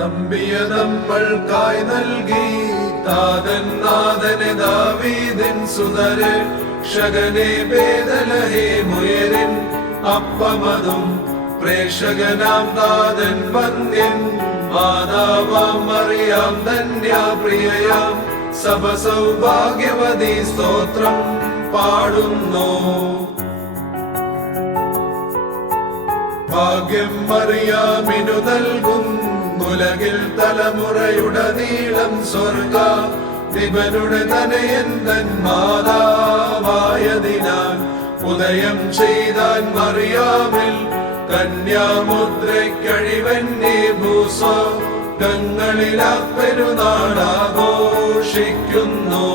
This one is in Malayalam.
തമ്പിയ നമ്മൾക്കായി നൽകി താതൻ നാഥനെ ദാവീദിൻ സുതരെ ക്ഷകനെ ബേദലഹേമുയരിൻ അപ്പമതും പ്രേക്ഷകനാം താതൻ വന്ദ്യൻ മാതാവാം മറിയാം ധന്യാപ്രിയയാം സഭ സൗഭാഗ്യവതി സ്തോത്രം പാടുന്നു. ഭാഗ്യം മറിയാമിനു നൽകുന്നുലകിൽ തലമുറയുടനീളം സ്വർഗ നിബനുടെ തനയൻ തൻ മാതാവായതിനാൽ ഉദയം ചെയ്താൻ മറിയാമിൽ കന്യാമുദ്രയ്ക്കഴിവന്യേ ഭൂസ്വ ഗങ്ങളിലാ പെരുന്നാളാഘോഷിക്കുന്നു.